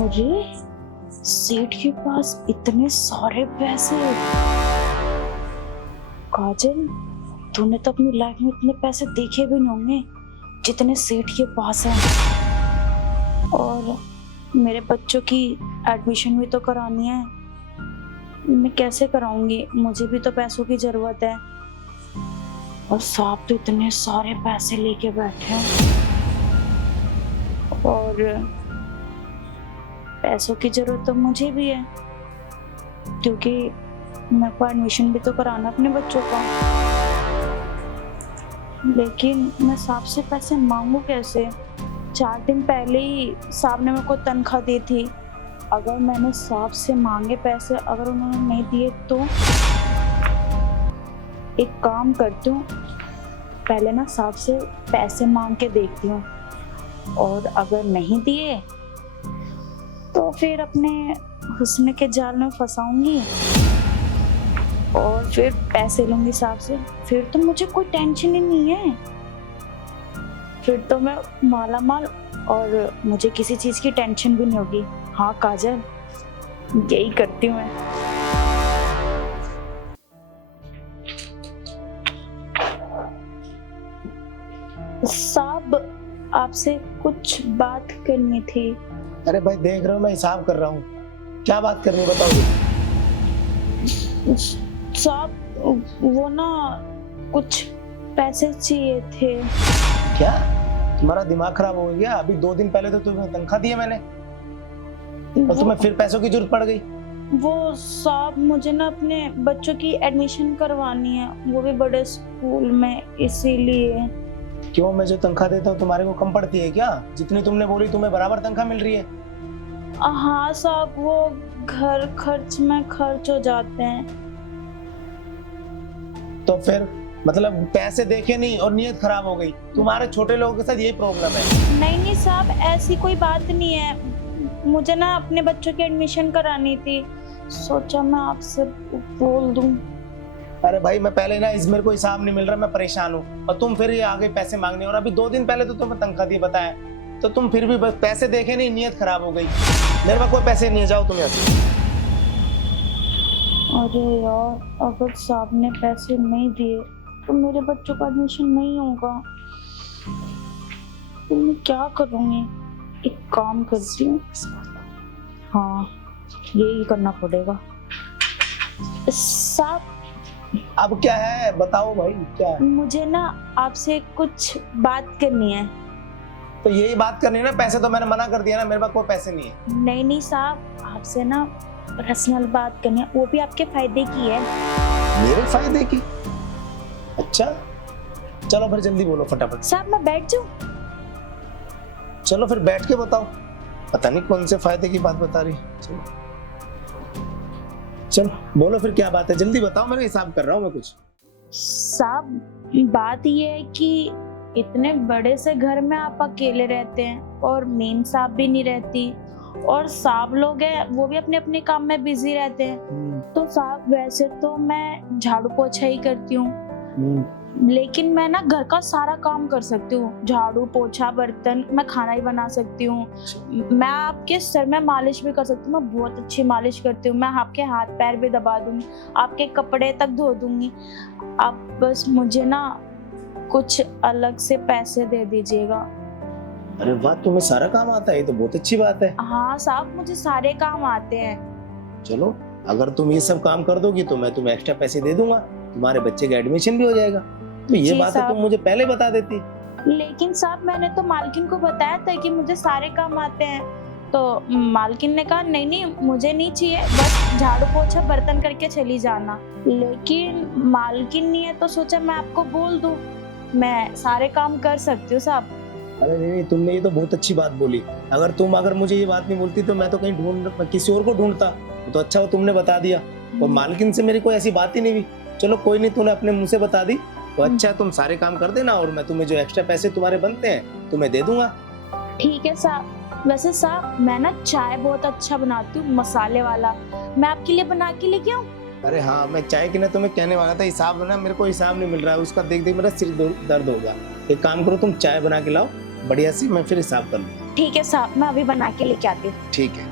अरे सेठ के पास इतने सारे पैसे। काजल, तूने तो अपनी लाइफ में इतने पैसे देखे भी नहीं होंगे जितने सेठ के पास हैं। और मेरे बच्चों की एडमिशन भी तो करानी है, मैं कैसे कराऊंगी? मुझे भी तो पैसों की जरूरत है। और साहब तो इतने सारे पैसे लेके बैठे हैं, और पैसों की जरूरत तो मुझे भी है, क्योंकि मेरे को एडमिशन भी तो कराना अपने बच्चों का। लेकिन मैं साहब से पैसे मांगू कैसे? 4 दिन पहले ही साहब ने मेरे को तनख्वाह दी थी। अगर मैंने साहब से मांगे पैसे, अगर उन्होंने नहीं दिए तो एक काम करती हूँ, पहले ना साहब से पैसे मांग के देखती हूँ, और अगर नहीं दिए तो फिर अपने हुस्न के जाल में फंसाऊंगी और फिर पैसे लूंगी साहब से। फिर तो मुझे कोई टेंशन ही नहीं है, फिर तो मैं माला माल, और मुझे किसी चीज की टेंशन भी नहीं होगी। हाँ काजल, यही करती हूँ मैं। साहब, आपसे कुछ बात करनी थी। अरे भाई देख रहे हो मैं हिसाब कर रहा हूँ, क्या बात करनी बताओ। साहब वो ना कुछ पैसे चाहिए थे। क्या तुम्हारा दिमाग खराब हो गया? अभी 2 दिन पहले तो तुम्हें तनख्वाह दी है मैंने, और तुम्हें फिर पैसों की जरूरत पड़ गई। वो साहब, मुझे ना अपने बच्चों की एडमिशन करवानी है, वो भी बड़े स्कूल में, इसीलिए। क्यों, मैं जो तनख्वाह देता हूँ तुम्हारे को कम पड़ती है क्या? जितनी तुमने बोली तुम्हें बराबर तनख्वाह मिल रही है। हाँ साहब, वो घर खर्च में खर्च हो जाते हैं। तो फिर मतलब पैसे देखे नहीं और नीयत खराब हो गई। तुम्हारे छोटे लोगों के साथ यही प्रॉब्लम है। नहीं साहब, ऐसी कोई बात नहीं है, मुझे ना अपने बच्चों की एडमिशन करानी थी, सोचा मैं आपसे बोल दूं। अरे भाई मैं पहले ना मेरे को हिसाब नहीं मिल रहा, मैं परेशान हूँ, और तुम फिर ये आगे पैसे मांगने। और अभी 2 दिन पहले तो तुम्हें तनख्वाह दी बताया, तो तुम फिर भी बस पैसे देखे नहीं, नीयत खराब हो गई। मेरे पास कोई पैसे नहीं है, जाओ तुम यहाँ से। अरे यार, अगर साहब ने पैसे नहीं दिए तो मेरे बच्चों का एडमिशन नहीं होगा, तो मैं क्या करूँगी? एक काम करती हूँ, हाँ यही करना पड़ेगा। साहब, अब क्या है बताओ भाई, क्या है? मुझे ना आपसे कुछ बात करनी है। तो यही बात करनी है ना? पैसे तो मैंने मना कर दिया ना, मेरे पास कोई पैसे नहीं है। नहीं साहब, आपसे ना पर्सनल बात करनी है, वो भी आपके फायदे की है। मेरे फायदे की? अच्छा चलो फिर जल्दी बोलो फटाफट। साहब मैं बैठ जाऊं? चलो फिर बैठ के बताओ, पता नहीं कौन से फायदे की बात बता रही। चलो चलो बोलो फिर क्या बात है, जल्दी बताओ, मैं हिसाब कर रहा हूँ मैं कुछ। साहब बात ये है कि इतने बड़े से घर में आप अकेले रहते हैं, और मेन साहब भी नहीं रहती, और साहब लोग हैं वो भी अपने अपने काम में बिजी रहते हैं। तो साहब वैसे तो मैं झाड़ू पोछा ही करती हूँ, लेकिन मैं ना घर का सारा काम कर सकती हूँ, झाड़ू पोछा बर्तन, मैं खाना ही बना सकती हूँ, मैं आपके सर में मालिश भी कर सकती हूँ, मैं बहुत अच्छी मालिश करती हूँ, मैं आपके हाथ पैर भी दबा दूंगी, आपके कपड़े तक धो दूंगी। आप बस मुझे ना कुछ अलग से पैसे दे दीजिएगा। अरे वाह, तुम्हें सारा काम आता है, ये तो बहुत अच्छी बात है। हाँ साहब, मुझे सारे काम आते हैं। चलो अगर तुम ये सब काम कर दोगी तो मैं तुम्हें एक्स्ट्रा पैसे दे दूंगा, तुम्हारे बच्चे का एडमिशन भी हो जाएगा। तो ये बात है तुम मुझे पहले बता देती। लेकिन साहब मैंने तो मालकिन को बताया था कि मुझे सारे काम आते हैं, तो मालकिन ने कहा नहीं मुझे नहीं चाहिए, बस झाड़ू पोछा बर्तन करके चली जाना। लेकिन मालकिन नहीं है तो सोचा मैं आपको बोल दूं, मैं सारे काम कर सकती हूँ साहब। अरे नहीं, तुमने ये तो बहुत अच्छी बात बोली। अगर मुझे ये बात नहीं बोलती तो मैं तो कहीं किसी और को ढूंढता। तो अच्छा हो तुमने बता दिया, और मालकिन से मेरी कोई ऐसी बात ही नहीं हुई। चलो कोई नहीं, तूने अपने मुंह से बता दी तो अच्छा, तुम सारे काम कर देना, और मैं तुम्हें जो एक्स्ट्रा पैसे तुम्हारे बनते हैं तुम्हें दे दूंगा। ठीक है साहब। वैसे साहब मैं ना चाय बहुत अच्छा बनाती हूँ, मसाले वाला, मैं आपके लिए बना के लेके आऊँ? अरे हाँ, मैं चाय की ना तुम्हें कहने वाला था, हिसाब ना मेरे को हिसाब नहीं मिल रहा है उसका, देख देख मेरा सिर दर्द होगा। एक काम करो, तुम चाय बना के लाओ बढ़िया सी, मैं फिर हिसाब कर लूँ। ठीक है साहब, मैं अभी बना के लेके आती हूँ। ठीक है।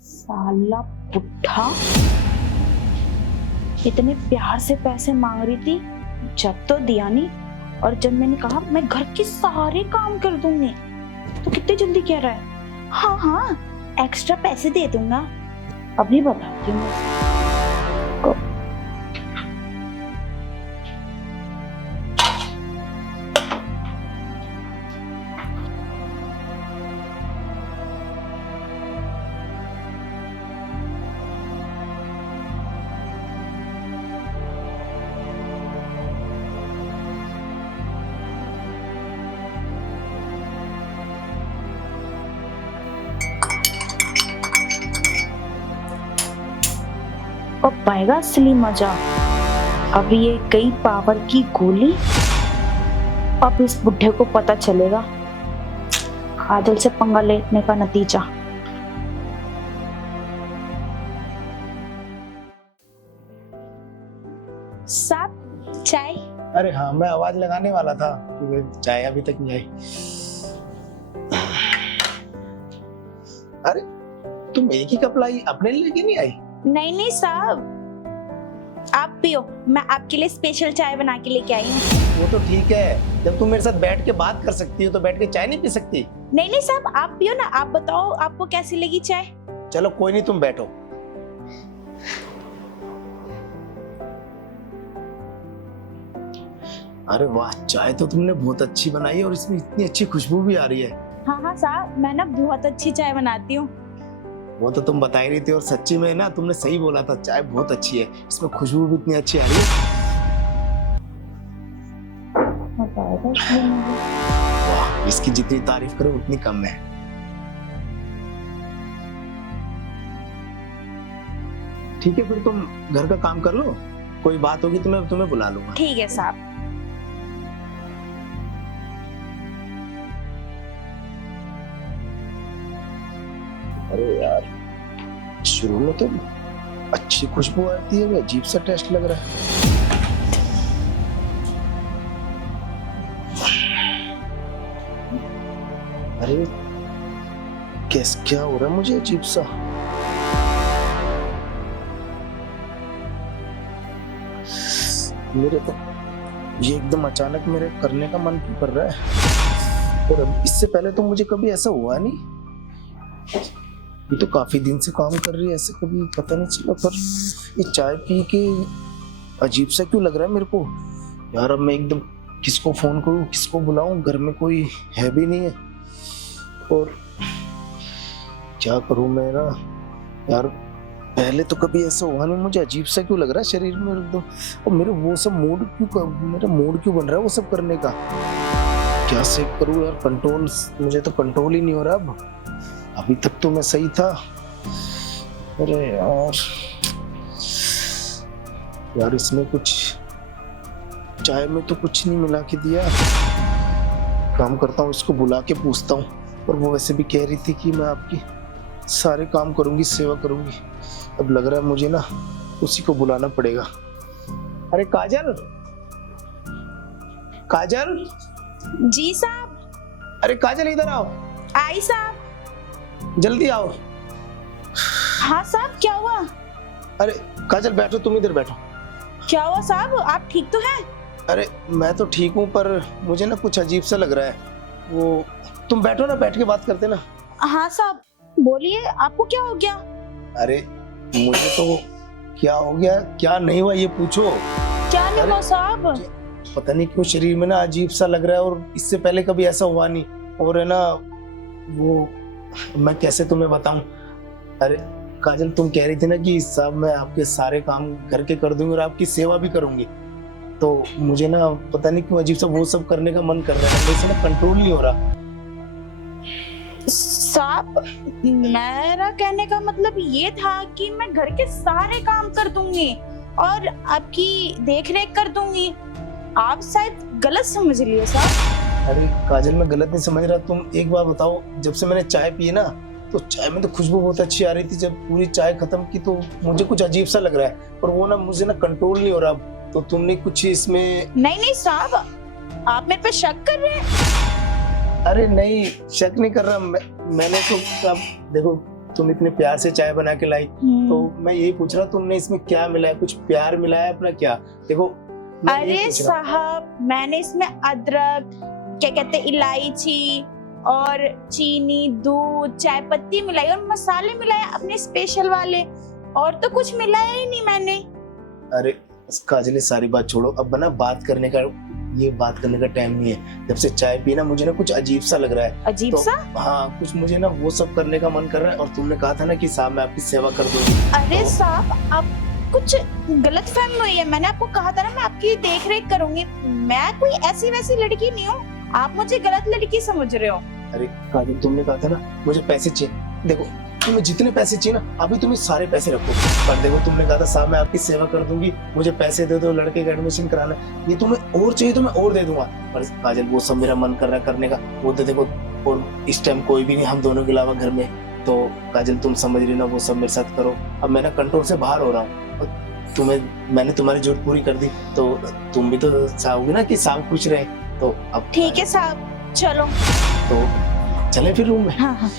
साला पुट्ठा, इतने प्यार से पैसे मांग रही थी, जब तो दिया नहीं, और जब मैंने कहा मैं घर के सारे काम कर दूंगी तो कितनी जल्दी कह रहा है हाँ हाँ एक्स्ट्रा पैसे दे दूंगा। अभी बताती हूँ मैं इसको। अब पाएगा असली मजा। अब ये कई पावर की गोली, अब इस बुढ़े को पता चलेगा काजल से पंगा लेने का नतीजा। साहब चाय। अरे हाँ, मैं आवाज लगाने वाला था कि चाय अभी तक नहीं आई। अरे तुम एक ही कप लाई, अपने लिए लेके नहीं आई? नहीं नहीं साहब, आप पियो, मैं आपके लिए स्पेशल चाय बना के लेके आई हूँ। वो तो ठीक है, जब तुम मेरे साथ बैठ के बात कर सकती हो तो बैठ के चाय नहीं पी सकती? नहीं नहीं साहब, आप पियो ना। आप बताओ आपको कैसी लगी चाय? चलो कोई नहीं, तुम बैठो। अरे वाह, चाय तो तुमने बहुत अच्छी बनाई है और इसमें इतनी अच्छी खुशबू भी आ रही है। हाँ हाँ साहब, मैं ना बहुत अच्छी चाय बनाती हूँ। वो तो तुम बता ही रही थी, और सच्ची में ना तुमने सही बोला था, चाय बहुत अच्छी है, इसमें खुशबू भी इतनी अच्छी आ रही है। वाह, इसकी जितनी तारीफ करो उतनी कम है। ठीक है, फिर तुम घर का काम कर लो, कोई बात होगी तो मैं तुम्हें बुला लूंगा। ठीक है साहब। अरे यार, शुरू में तो अच्छी खुशबू आती है, अजीब सा टेस्ट लग रहा है। अरे क्या हो रहा है मुझे अजीब सा। मेरे तो ये एकदम अचानक मेरे करने का मन क्यों कर रहा है, और अब इससे पहले तो मुझे कभी ऐसा हुआ नहीं। ये तो काफी दिन से काम कर रही है, ऐसे कभी पता नहीं चला, पर ये चाय पी के अजीब सा क्यों लग रहा है मेरे को यार। अब मैं एकदम किसको फोन करूं, किसको बुलाऊं, घर में कोई है भी नहीं है, और क्या करूं मैं ना यार। पहले तो कभी ऐसा हुआ नहीं, मुझे अजीब सा क्यों लग रहा है शरीर में एकदम। और मेरा मूड क्यों बन रहा है वो सब करने का। क्या से करूं यार, कंट्रोल, मुझे तो कंट्रोल ही नहीं हो रहा अब। अभी तक तो मैं सही था। अरे यार इसमें कुछ, चाय में तो कुछ नहीं मिला के दिया। काम करता हूँ, इसको बुला के पूछता हूँ, और वो वैसे भी कह रही थी कि मैं आपकी सारे काम करूंगी, सेवा करूंगी। अब लग रहा है मुझे ना उसी को बुलाना पड़ेगा। अरे काजल, काजल। जी साहब। अरे काजल इधर आओ। आई साहब। जल्दी आओ। हाँ साहब, क्या हुआ? अरे काजल बैठो, तुम इधर बैठो। क्या हुआ साहब, आप ठीक तो हैं? अरे मैं तो ठीक हूँ, पर मुझे ना कुछ अजीब सा लग रहा है। वो तुम बैठो ना, बैठ के बात करते ना। हाँ साहब, बोलिए आपको क्या हो गया? अरे मुझे तो क्या हो गया क्या नहीं हुआ ये पूछो। क्या नहीं हुआ साहब? पता नहीं क्यों शरीर में ना अजीब सा लग रहा है, और इससे पहले कभी ऐसा हुआ नहीं। और है ना वो, मैं कैसे तुम्हें बताऊं। अरे काजल, तुम कह रही थी ना कि सब मैं आपके सारे काम घर के कर दूंगी और आपकी सेवा भी करूंगी, तो मुझे ना पता नहीं क्यों अजीब सा वो सब करने का मन कर रहा है, वैसे ना कंट्रोल नहीं हो रहा। साहब, मेरा कहने का मतलब ये था कि मैं घर के सारे काम कर दूंगी और आपकी देखरेख कर दूंगी। आप शायद गलत समझ लिए साहब। अरे काजल, मैं गलत नहीं समझ रहा। तुम एक बार बताओ, जब से मैंने चाय पी है ना, तो चाय में तो खुशबू बहुत अच्छी आ रही थी। जब पूरी चाय खत्म की तो मुझे कुछ अजीब सा लग रहा है, और वो ना मुझे ना कंट्रोल नहीं हो रहा। तो तुमने कुछ इसमें? नहीं साहब, आप मेरे पे शक कर रहे हैं? अरे नहीं, शक नहीं कर रहा मैंने तो। अब देखो, तुम इतने प्यार से चाय बना के लाई, तो मैं यही पूछ रहा तुमने इसमें क्या मिलाया? कुछ प्यार मिलाया अपना क्या? देखो अरे साहब, मैंने इसमें अदरक, क्या कहते हैं, इलायची और चीनी, दूध, चाय पत्ती मिलाई और मसाले मिलाए अपने स्पेशल वाले, और तो कुछ मिलाया ही नहीं मैंने। अरे काजल, सारी बात छोड़ो, अब ना बात करने का टाइम नहीं है। जब से चाय पी ना, मुझे ना कुछ अजीब सा लग रहा है। अजीब सा? हाँ, कुछ मुझे ना वो सब करने का मन कर रहा है। और तुमने कहा था ना कि साहब मैं आपकी सेवा कर दूंगी। अरे साहब, आप कुछ गलत फहमी हुई है। मैंने आपको कहा था ना मैं आपकी देख रेख करूंगी। मैं कोई ऐसी वैसी लड़की नहीं हूँ, आप मुझे गलत लड़की समझ रहे हो। अरे काजल, तुमने कहा था ना मुझे पैसे चाहिए। देखो, तुम्हें जितने पैसे चाहिए ना, अभी तुम्हें सारे पैसे रखो। पर देखो, तुमने कहा था साहब मैं आपकी सेवा कर दूंगी, मुझे पैसे दे दो, लड़के का एडमिशन कराना। ये तुम्हें और चाहिए तो मैं और दे दूंगा। पर काजल, वो सब मेरा मन कर रहा है करने का, वो तो देखो। और इस टाइम कोई भी नहीं हम दोनों के अलावा घर में। तो काजल, तुम समझ रही ना, वो सब मेरे साथ करो। अब मैं ना कंट्रोल से बाहर हो रहा हूँ। मैंने तुम्हारी जरूरत पूरी कर दी, तो तुम भी तो चाहोगी ना कि साहब खुश रहे। तो अब ठीक है साहब, चलो। तो चले फिर रूम में। हाँ हाँ।